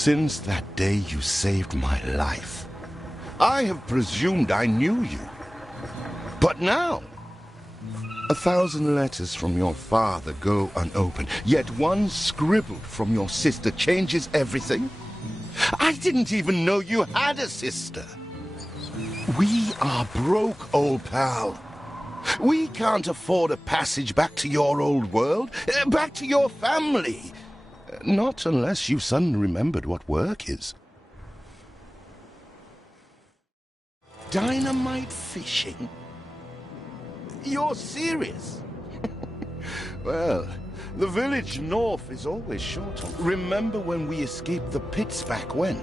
Since that day you saved my life, I have presumed I knew you. But now, 1,000 letters from your father go unopened, yet one scribbled from your sister changes everything? I didn't even know you had a sister. We are broke, old pal. We can't afford a passage back to your old world, back to your family. Not unless you suddenly remembered what work is. Dynamite fishing? You're serious? Well, the village north is always short on. Remember when we escaped the pits back when?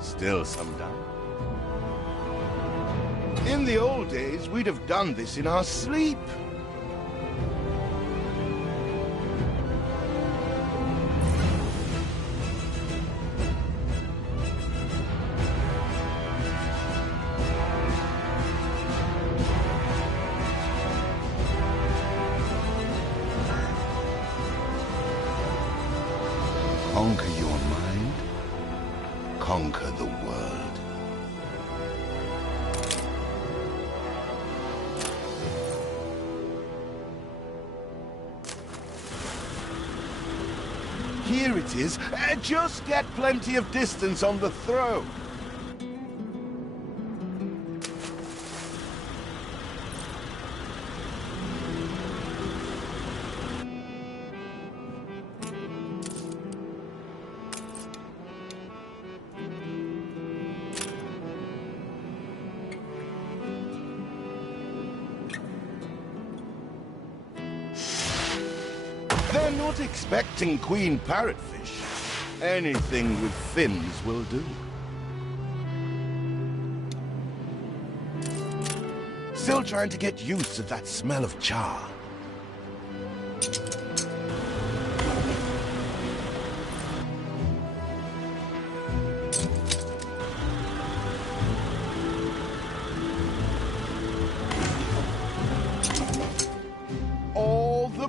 Still some doubt. In the old days, we'd have done this in our sleep. Conquer your mind, conquer the world. Here it is. Just get plenty of distance on the throw. They're not expecting queen parrotfish. Anything with fins will do. Still trying to get used to that smell of char.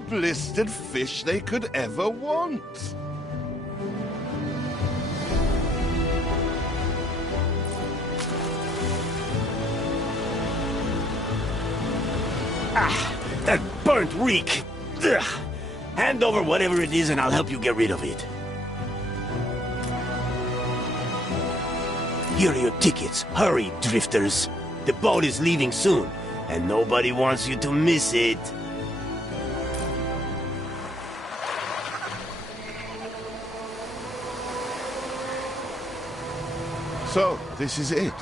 Blistered fish they could ever want. Ah, that burnt reek! Ugh. Hand over whatever it is and I'll help you get rid of it. Here are your tickets. Hurry, drifters. The boat is leaving soon, and nobody wants you to miss it. So, this is it.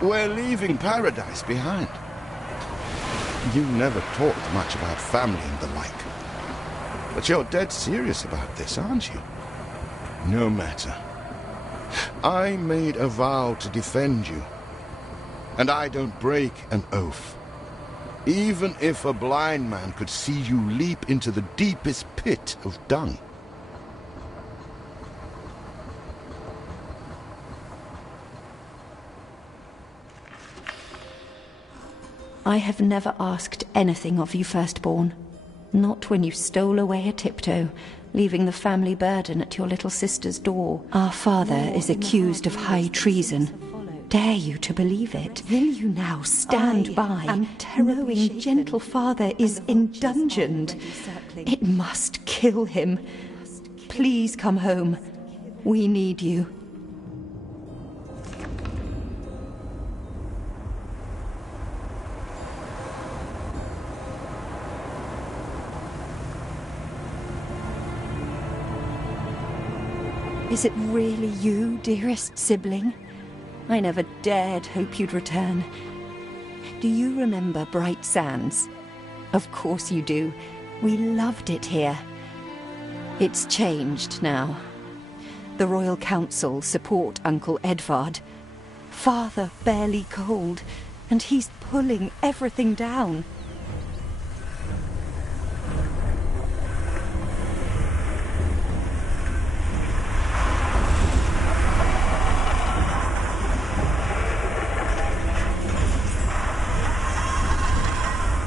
We're leaving paradise behind. You never talked much about family and the like. But you're dead serious about this, aren't you? No matter. I made a vow to defend you. And I don't break an oath. Even if a blind man could see you leap into the deepest pit of dung. I have never asked anything of you, firstborn. Not when you stole away a tiptoe, leaving the family burden at your little sister's door. Our father is accused of high treason. Dare you to believe it? Will you now stand by, knowing gentle father is indungeoned? It must kill him. Please come home. We need you. Is it really you, dearest sibling? I never dared hope you'd return. Do you remember Bright Sands? Of course you do. We loved it here. It's changed now. The Royal Council support Uncle Edvard. Father barely cold, and he's pulling everything down.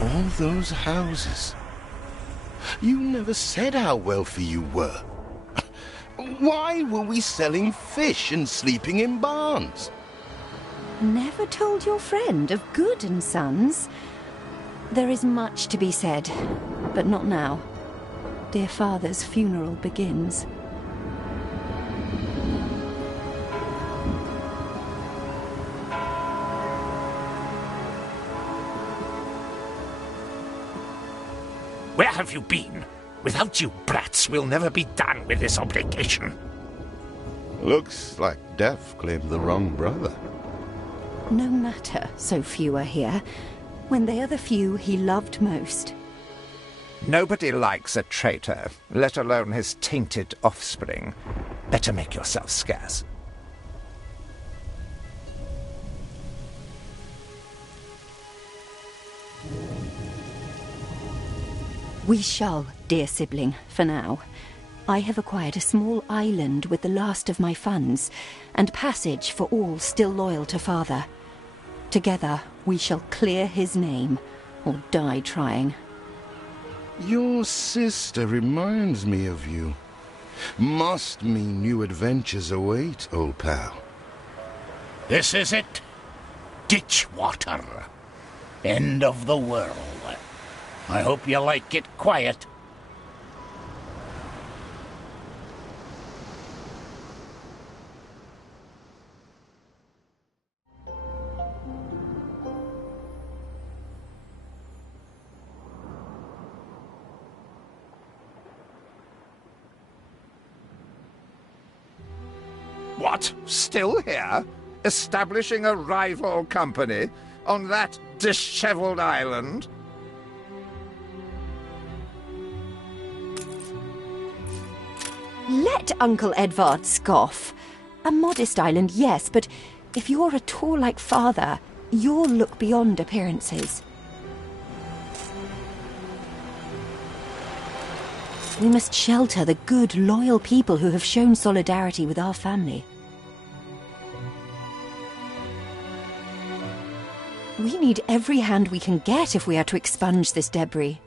All those houses. You never said how wealthy you were. Why were we selling fish and sleeping in barns? Never told your friend of Good and Sons? There is much to be said, but not now. Dear father's funeral begins. Where have you been? Without you brats, we'll never be done with this obligation. Looks like Death claimed the wrong brother. No matter, so few are here, when they are the few he loved most. Nobody likes a traitor, let alone his tainted offspring. Better make yourself scarce. We shall, dear sibling, for now. I have acquired a small island with the last of my funds, and passage for all still loyal to father. Together, we shall clear his name, or die trying. Your sister reminds me of you. Must mean new adventures await, old pal. This is it. Ditch water. End of the world. I hope you like it quiet. What? Still here? Establishing a rival company on that disheveled island? Let Uncle Edvard scoff. A modest island, yes, but if you're at all like father, you'll look beyond appearances. We must shelter the good, loyal people who have shown solidarity with our family. We need every hand we can get if we are to expunge this debris.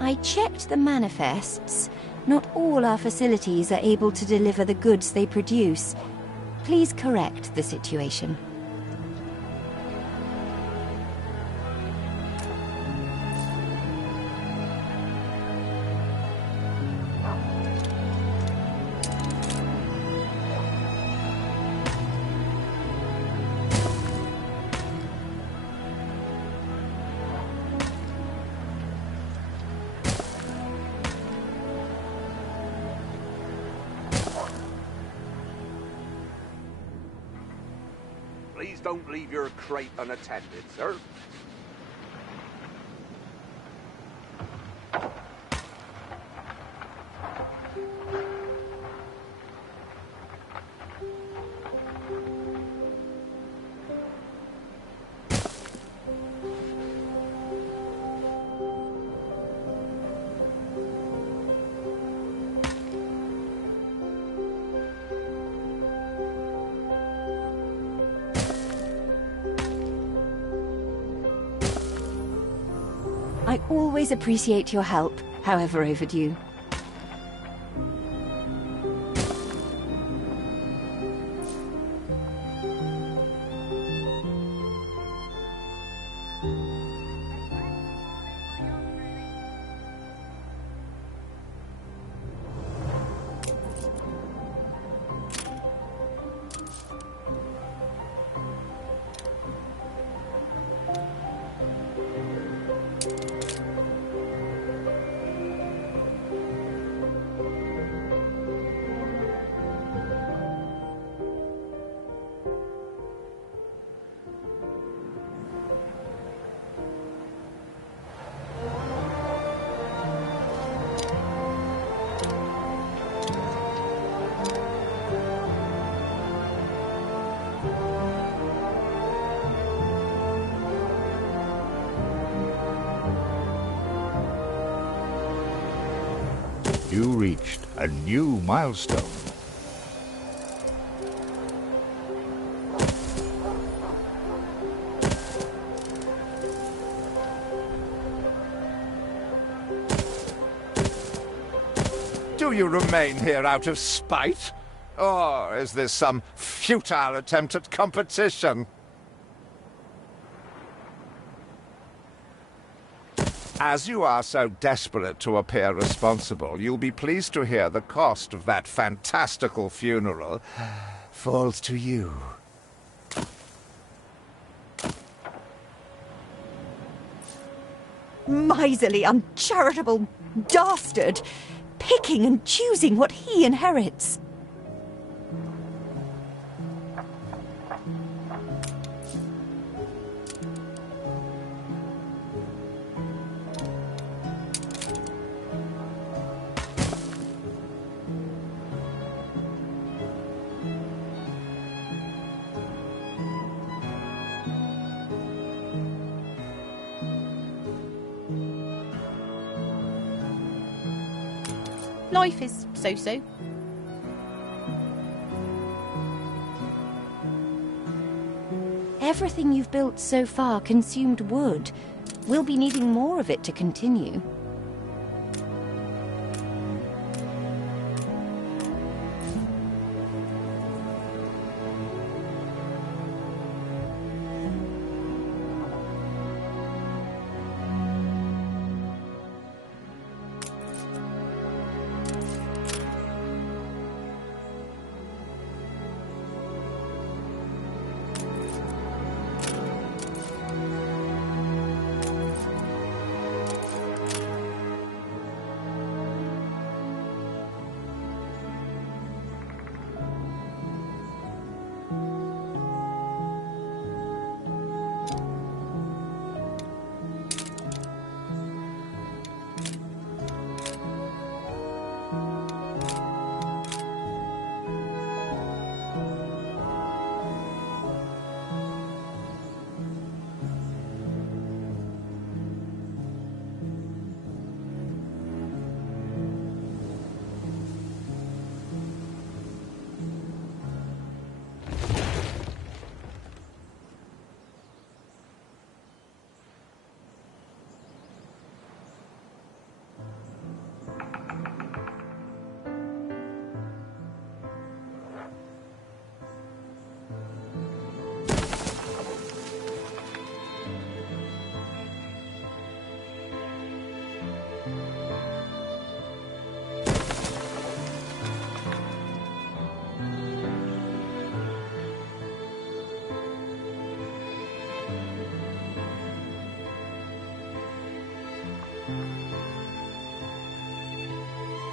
I checked the manifests. Not all our facilities are able to deliver the goods they produce. Please correct the situation. Please don't leave your crate unattended, sir. I always appreciate your help, however overdue. You reached a new milestone. Do you remain here out of spite? Or is this some futile attempt at competition? As you are so desperate to appear responsible, you'll be pleased to hear the cost of that fantastical funeral falls to you. Miserly, uncharitable dastard! Picking and choosing what he inherits. Life is so-so. Everything you've built so far consumed wood. We'll be needing more of it to continue.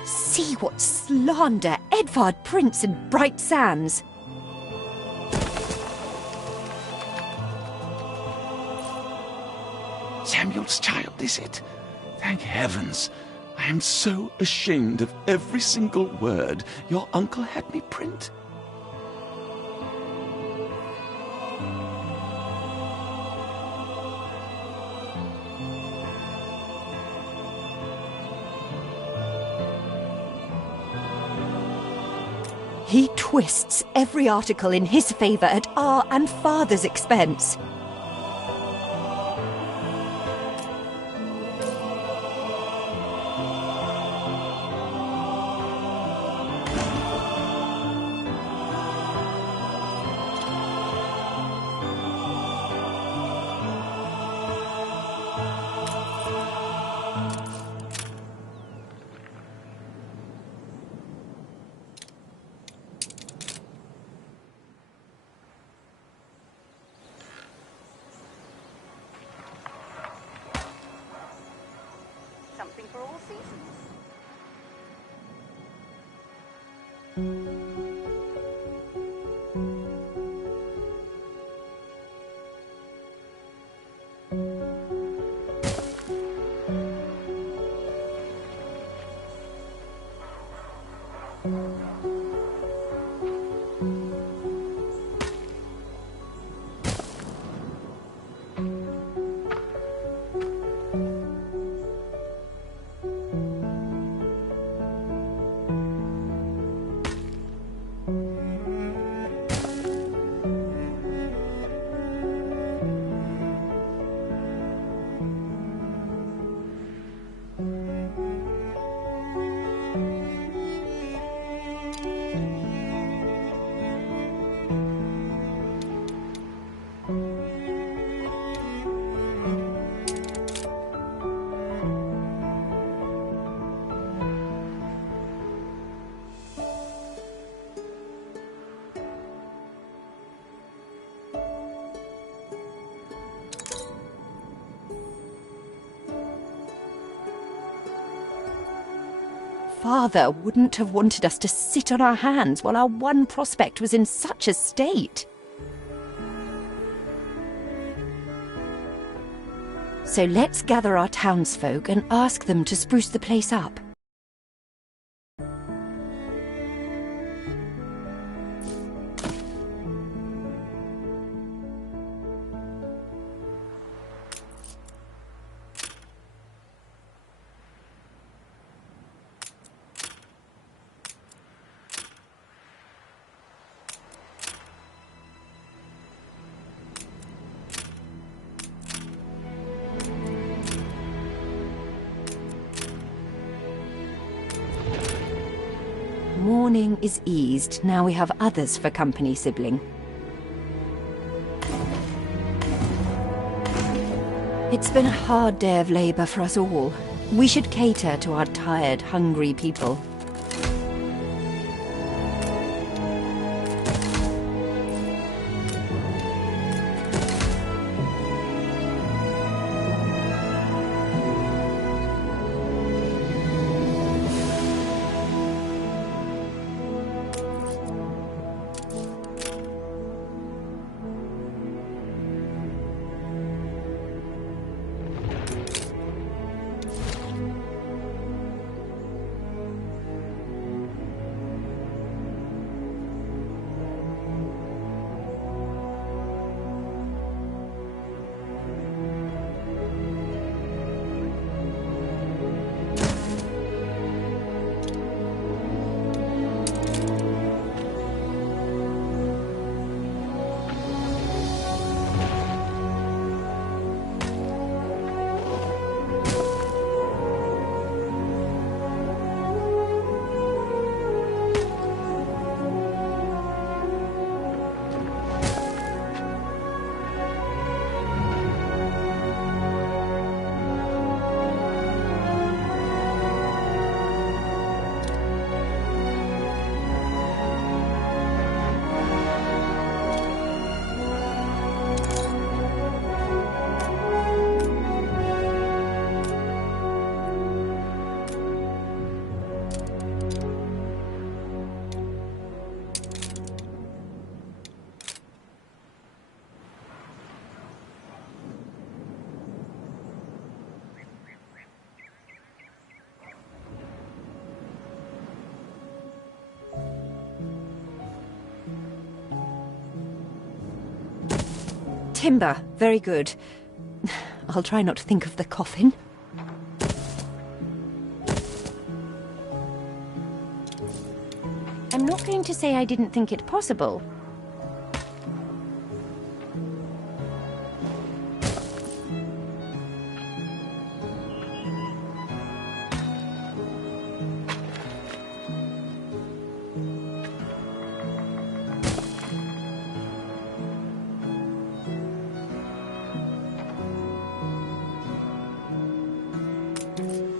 See what slander Edvard prints in bright sands. Samuel's child, is it? Thank heavens. I am so ashamed of every single word your uncle had me print. He twists every article in his favor at our and Father's expense. something for all seasons. Father wouldn't have wanted us to sit on our hands while our one prospect was in such a state. So let's gather our townsfolk and ask them to spruce the place up. Mourning is eased, now we have others for company, sibling. It's been a hard day of labour for us all. We should cater to our tired, hungry people. Timber, very good. I'll try not to think of the coffin. I'm not going to say I didn't think it possible.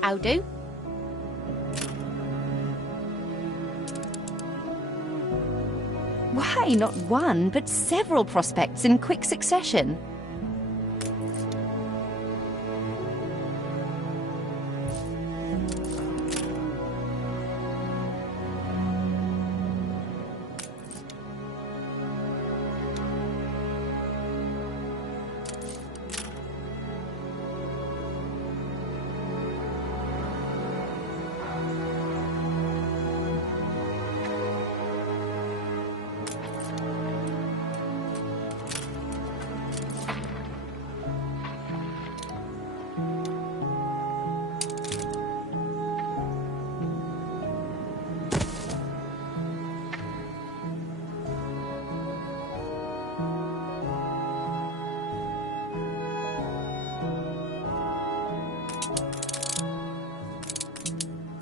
I'll do. Why not one, but several prospects in quick succession?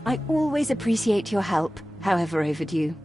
I always appreciate your help, however overdue.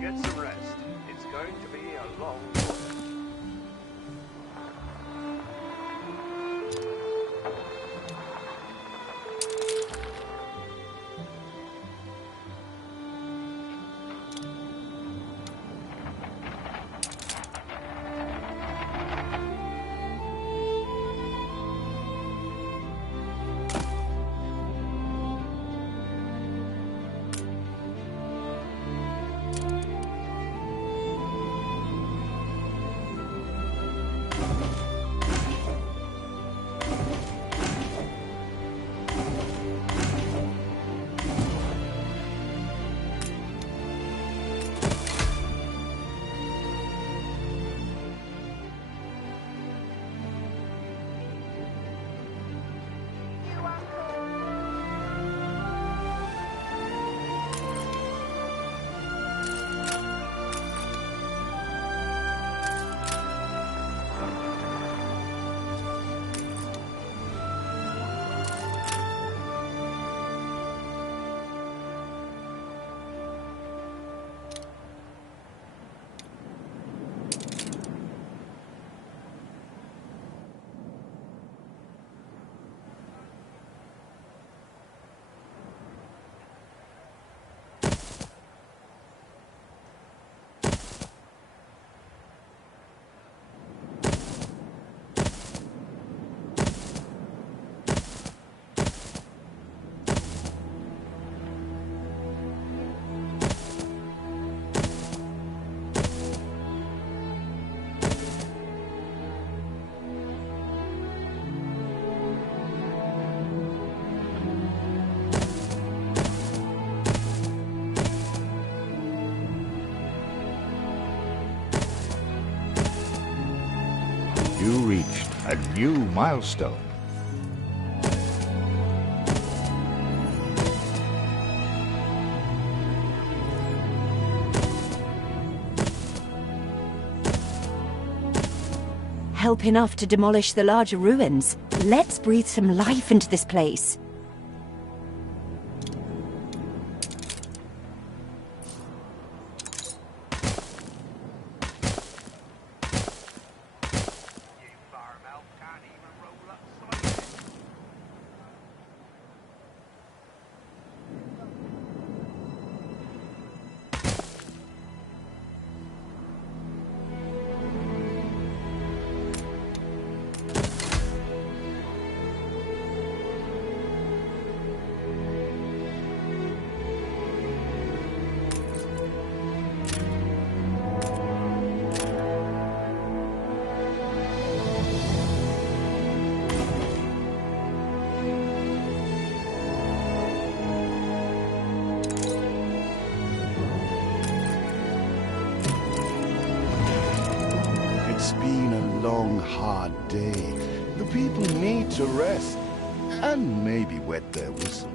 Get some rest. It's going to be a long walk. You reached a new milestone. Help enough to demolish the larger ruins. Let's breathe some life into this place. It's been a long, hard day. The people need to rest and maybe wet their whistles.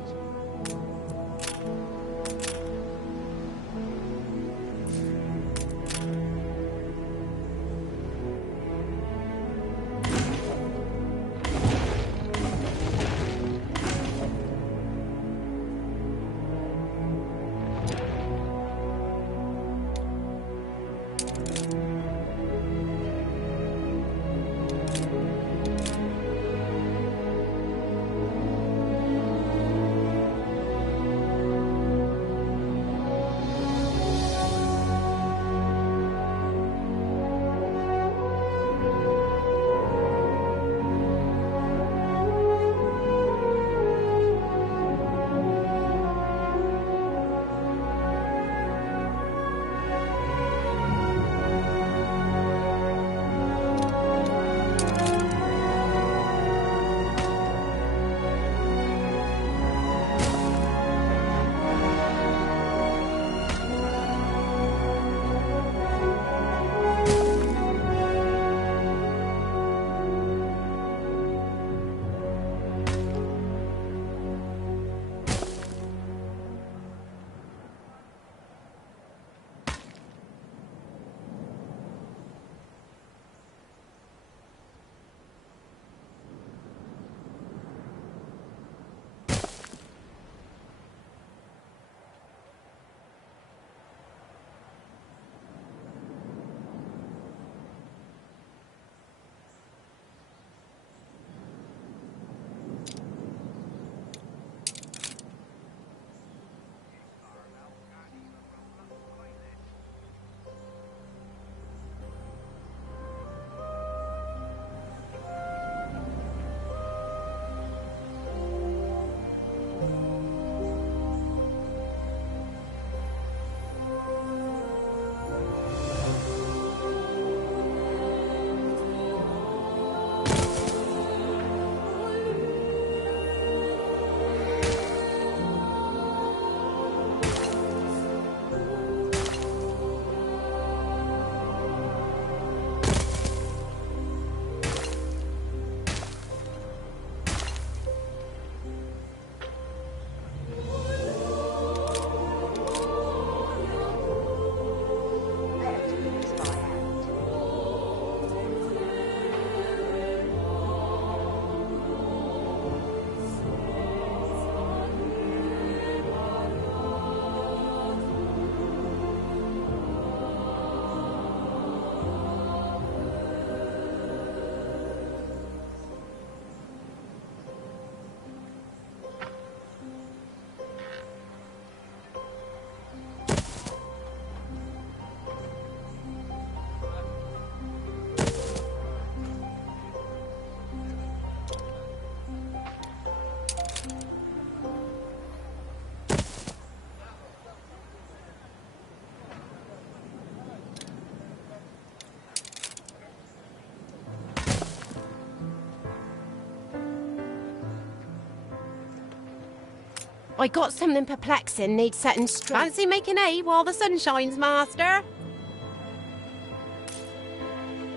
I got something perplexing, needs setting straight. Fancy making hay while the sun shines, master?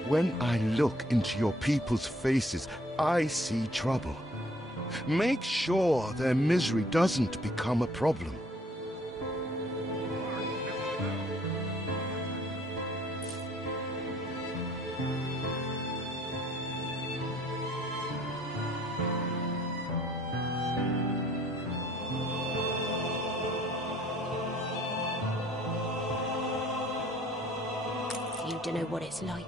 When I look into your people's faces, I see trouble. Make sure their misery doesn't become a problem. You don't know what it's like.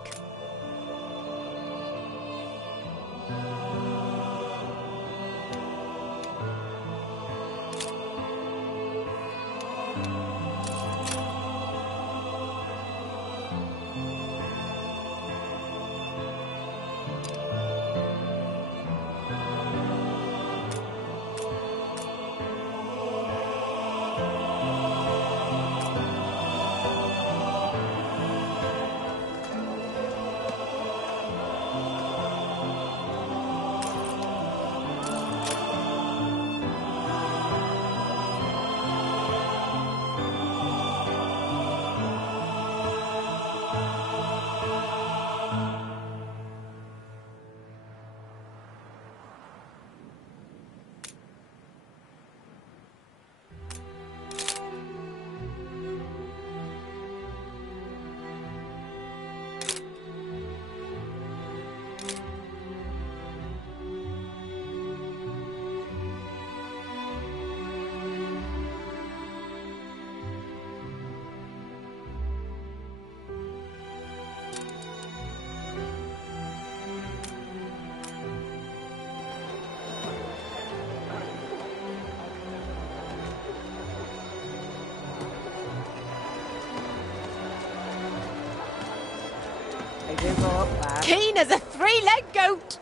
Keen as a three-legged goat!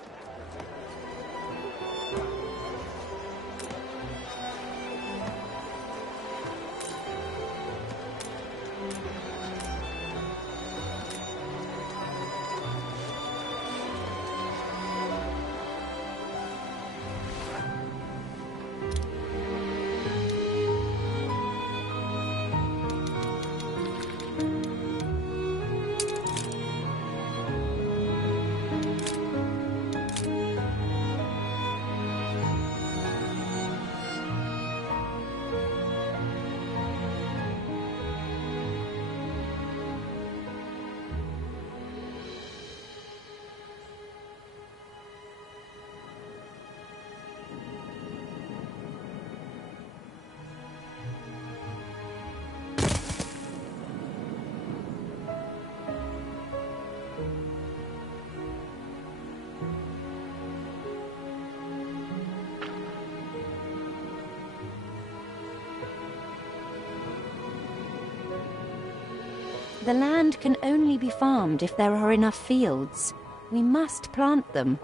The land can only be farmed if there are enough fields. We must plant them.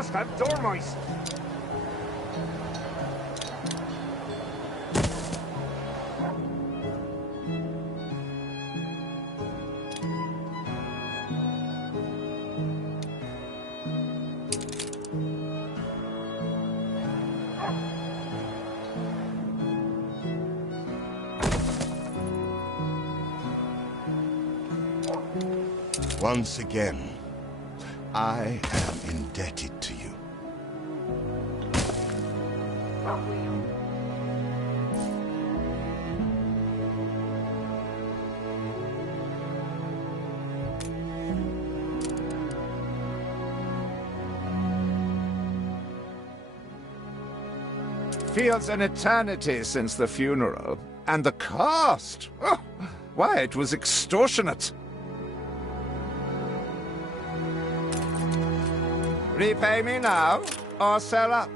must have dormice. Once again, I am indebted to you. Feels an eternity since the funeral. And the cost! Oh, why, it was extortionate. Repay me now, or sell up.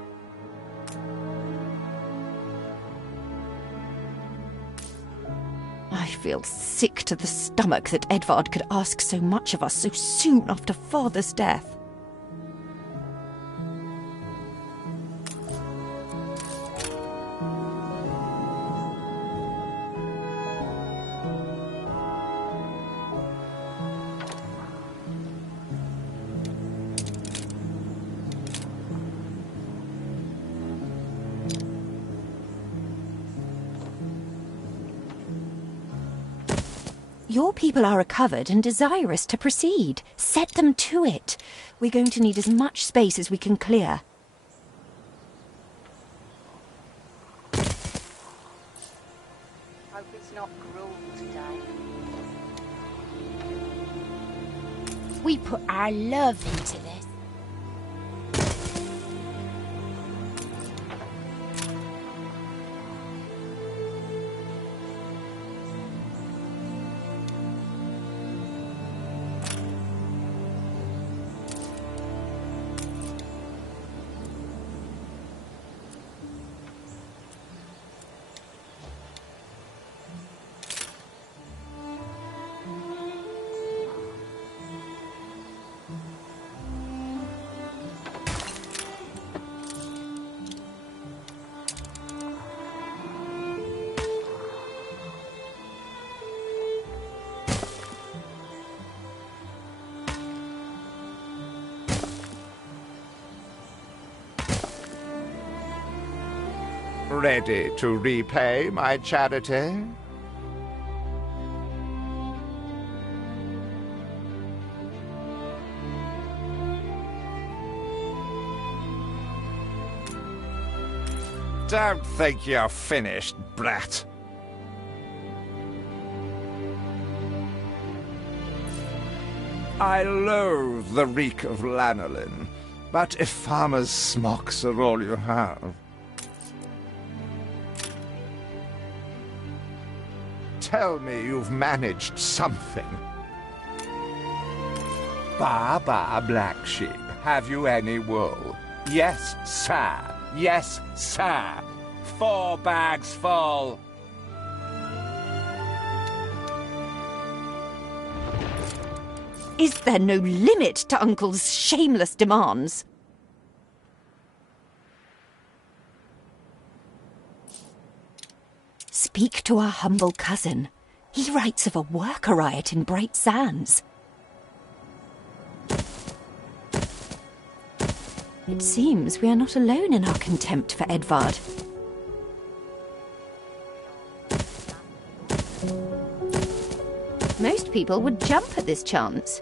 I feel sick to the stomach that Edvard could ask so much of us so soon after Father's death. Your people are recovered and desirous to proceed. Set them to it. We're going to need as much space as we can clear. Hope it's not gruel today. We put our love into this. Ready to repay my charity? Don't think you're finished, brat. I loathe the reek of lanolin, but if farmers' smocks are all you have... Tell me you've managed something. Ba, black sheep, have you any wool? Yes, sir. Yes, sir. 4 bags full. Is there no limit to Uncle's shameless demands? Speak to our humble cousin. He writes of a worker riot in Bright Sands. It seems we are not alone in our contempt for Edvard. Most people would jump at this chance.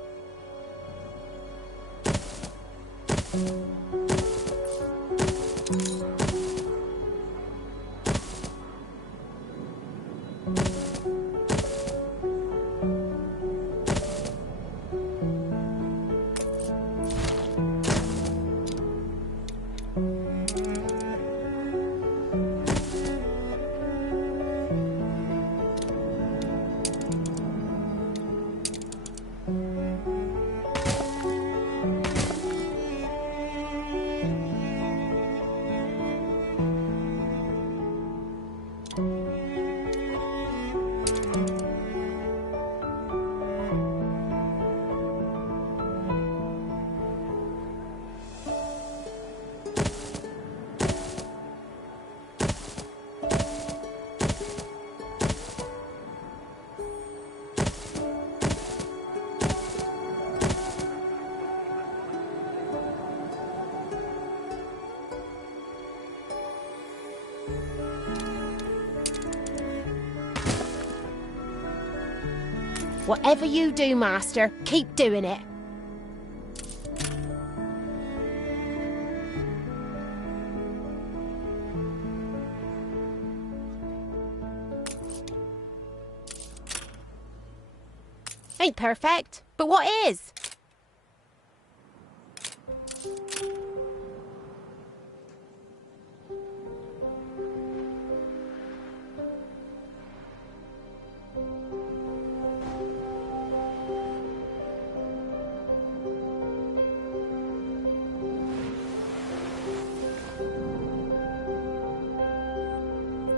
Whatever you do, Master, keep doing it. Ain't perfect, but what is?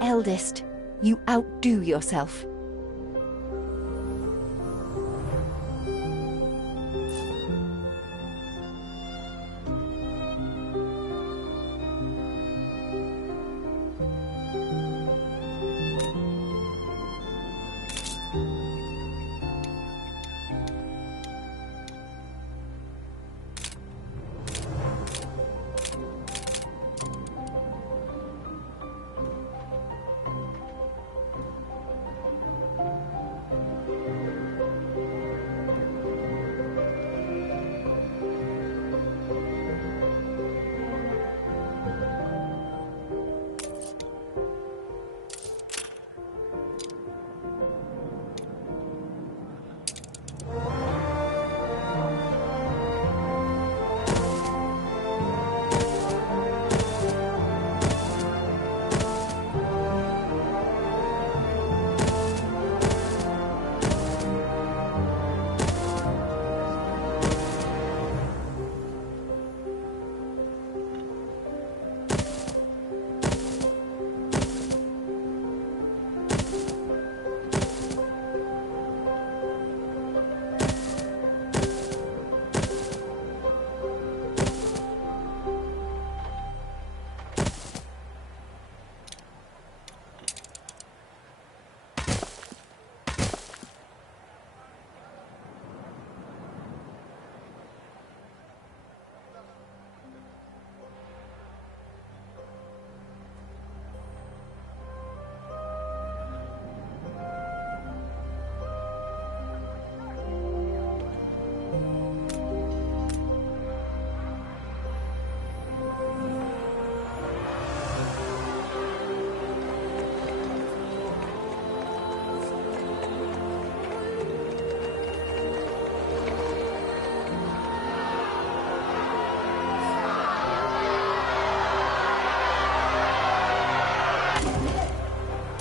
Eldest, you outdo yourself.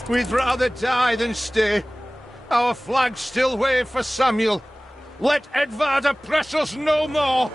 We'd rather die than stay. Our flags still wave for Samuel. Let Edvard oppress us no more!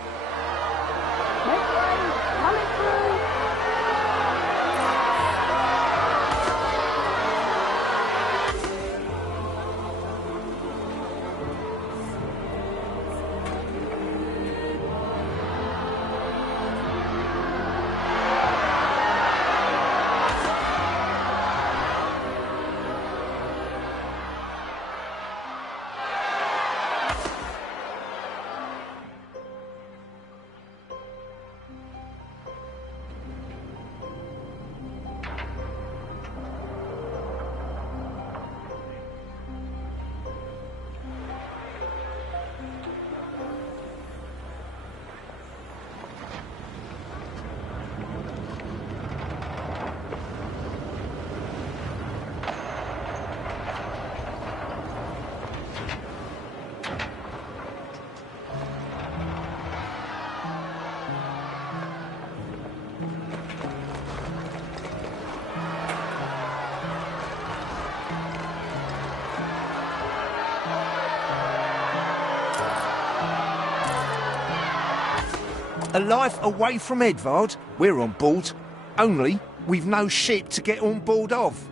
A life away from Edvard? We're on board. Only, we've no ship to get on board of.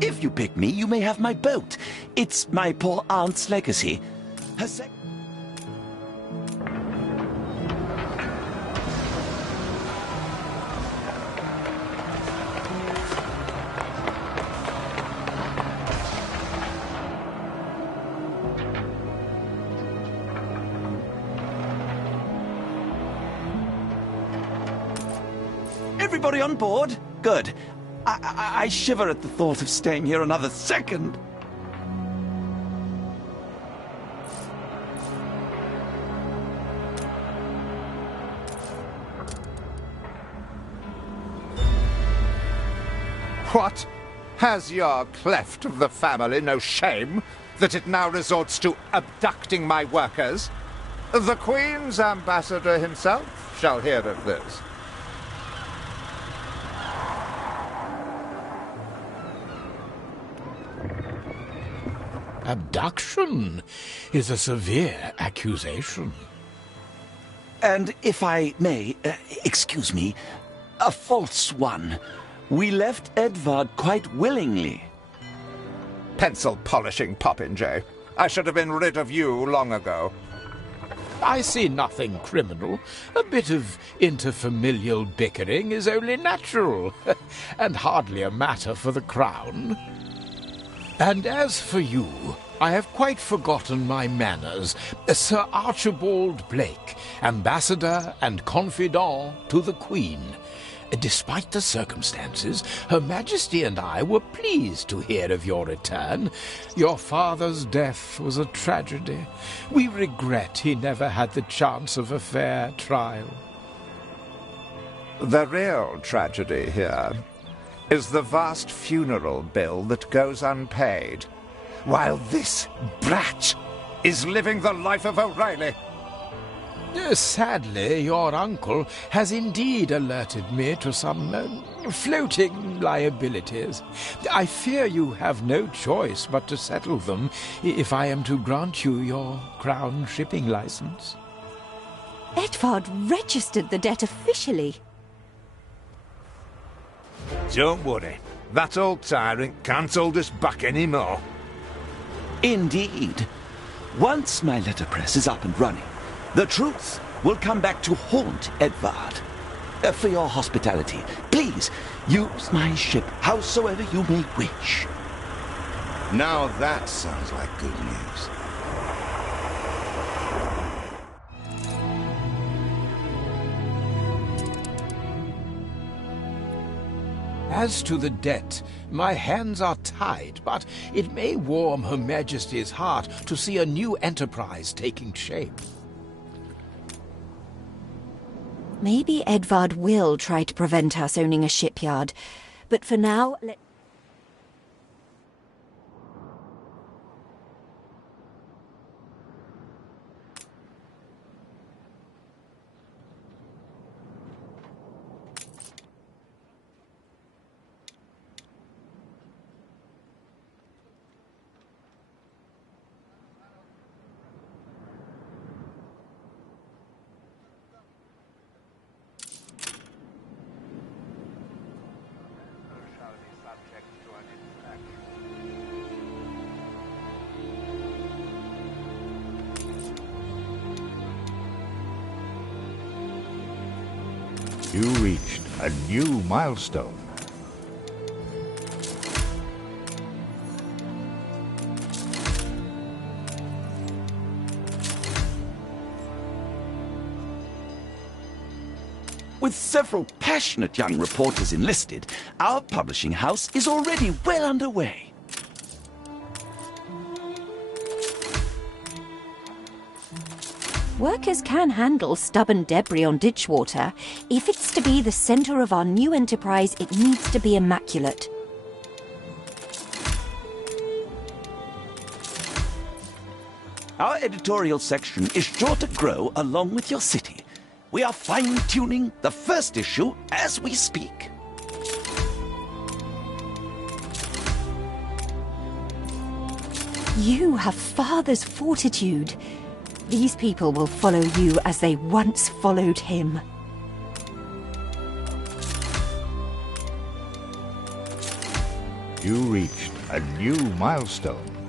If you pick me, you may have my boat. It's my poor aunt's legacy. Her Everybody on board? Good. I shiver at the thought of staying here another second. What? Has your cleft of the family no shame that it now resorts to abducting my workers? The Queen's ambassador himself shall hear of this. Abduction is a severe accusation. And if I may, excuse me, a false one. We left Edvard quite willingly. Pencil polishing popinjay. I should have been rid of you long ago. I see nothing criminal. A bit of interfamilial bickering is only natural, and hardly a matter for the Crown. And as for you, I have quite forgotten my manners. Sir Archibald Blake, ambassador and confidant to the Queen. Despite the circumstances, Her Majesty and I were pleased to hear of your return. Your father's death was a tragedy. We regret he never had the chance of a fair trial. The real tragedy here is the vast funeral bill that goes unpaid, while this brat is living the life of O'Reilly. Sadly, your uncle has indeed alerted me to some floating liabilities. I fear you have no choice but to settle them if I am to grant you your Crown shipping license. Edvard registered the debt officially. Don't worry. That old tyrant can't hold us back anymore. Indeed. Once my letterpress is up and running, the truth will come back to haunt Edvard. For your hospitality, please use my ship howsoever you may wish. Now that sounds like good news. As to the debt, my hands are tied, but it may warm Her Majesty's heart to see a new enterprise taking shape. Maybe Edvard will try to prevent us owning a shipyard, but for now, You reached a new milestone. With several passionate young reporters enlisted, our publishing house is already well underway. workers can handle stubborn debris on ditchwater. If it's to be the centre of our new enterprise, it needs to be immaculate. Our editorial section is sure to grow along with your city. We are fine-tuning the first issue as we speak. You have father's fortitude. These people will follow you as they once followed him. You reached a new milestone.